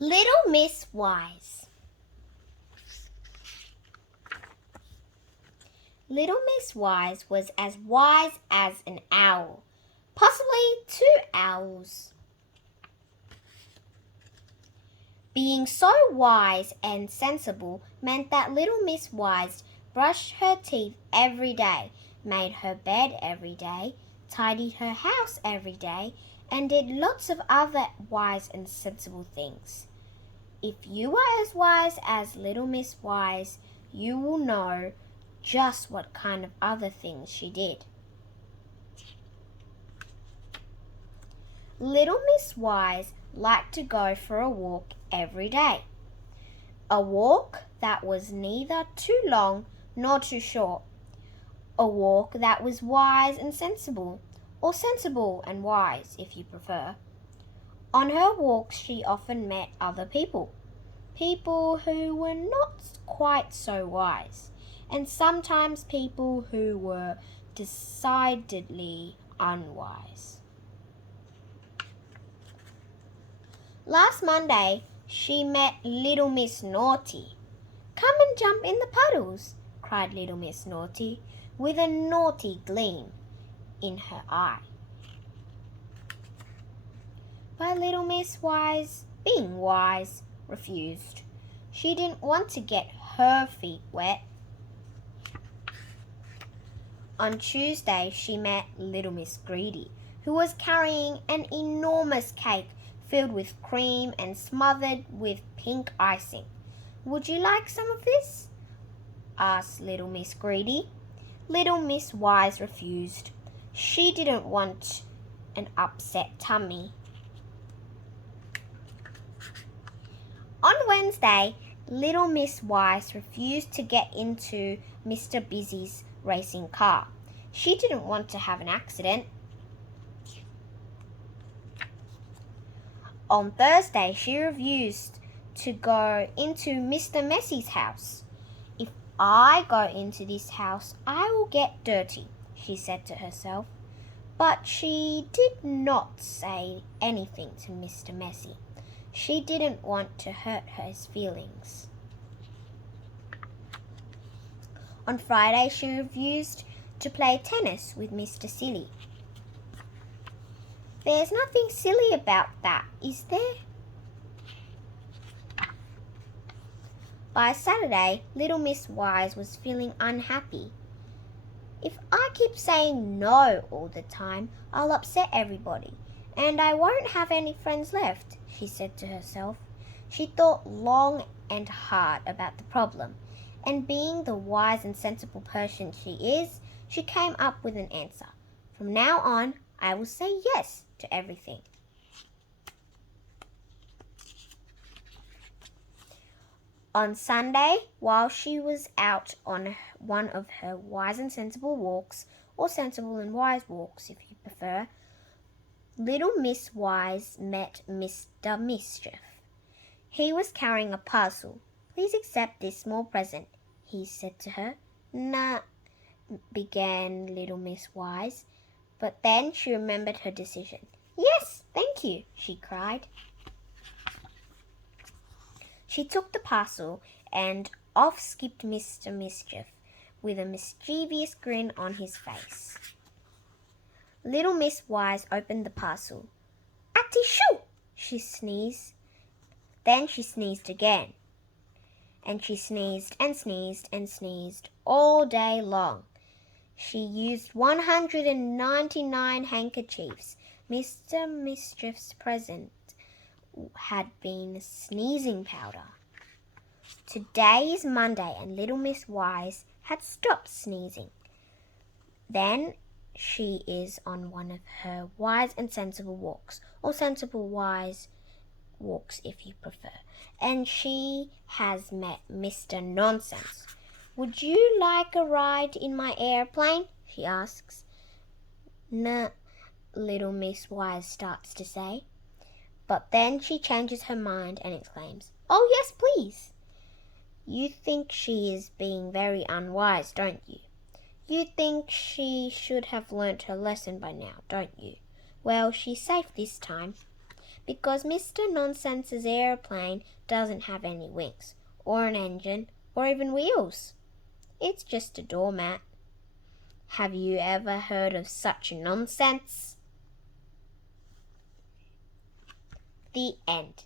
Little Miss Wise. Little Miss Wise was as wise as an owl, possibly two owls. Being so wise and sensible meant that Little Miss Wise brushed her teeth every day, made her bed every day, tidied her house every day, and did lots of other wise and sensible things. If you are as wise as Little Miss Wise, you will know just what kind of other things she did. Little Miss Wise liked to go for a walk every day. A walk that was neither too long nor too short. A walk that was wise and sensible, or sensible and wise if you prefer. On her walks she often met other people who were not quite so wise, and sometimes people who were decidedly unwise. Last Monday, she met Little Miss Naughty. "Come and jump in the puddles," cried Little Miss Naughty, with a naughty gleam in her eye. But Little Miss Wise, being wise, refused. She didn't want to get her feet wet. On Tuesday, she met Little Miss Greedy, who was carrying an enormous cake filled with cream and smothered with pink icing. "Would you like some of this?" asked Little Miss Greedy. Little Miss Wise refused. She didn't want an upset tummy. On Wednesday, Little Miss Wise refused to get into Mr. Busy's racing car. She didn't want to have an accident. On Thursday, she refused to go into Mr. Messy's house. "If I go into this house, I will get dirty," she said to herself. But she did not say anything to Mr. Messy. She didn't want to hurt his feelings. On Friday, she refused to play tennis with Mr. Silly. "There's nothing silly about that, is there?" By Saturday, Little Miss Wise was feeling unhappy. "If I keep saying no all the time, I'll upset everybody, and I won't have any friends left," she said to herself. She thought long and hard about the problem, and being the wise and sensible person she is, she came up with an answer. "From now on, I will say yes to everything." On Sunday, while she was out on one of her wise and sensible walks, or sensible and wise walks if you prefer, Little Miss Wise met Mr. Mischief. He was carrying a parcel. "Please accept this small present," he said to her. "Nah," began Little Miss Wise, but then she remembered her decision. "Yes, thank you," she cried. She took the parcel, and off skipped Mr. Mischief, with a mischievous grin on his face. Little Miss Wise opened the parcel. "Atty-shoo!" she sneezed. Then she sneezed again. And she sneezed and sneezed and sneezed all day long. She used 199 handkerchiefs. Mr. Mischief's present had been sneezing powder. Today is Monday, and Little Miss Wise had stopped sneezing. Then she is on one of her wise and sensible walks, or sensible wise walks if you prefer, and she has met Mr. Nonsense. "Would you like a ride in my airplane?" she asks. "Nah," Little Miss Wise starts to say. But then she changes her mind and exclaims, "Oh, yes, please." You think she is being very unwise, don't you? You think she should have learnt her lesson by now, don't you? Well, she's safe this time. because Mr. Nonsense's aeroplane doesn't have any wings, or an engine, or even wheels. It's just a doormat. Have you ever heard of such nonsense? The end.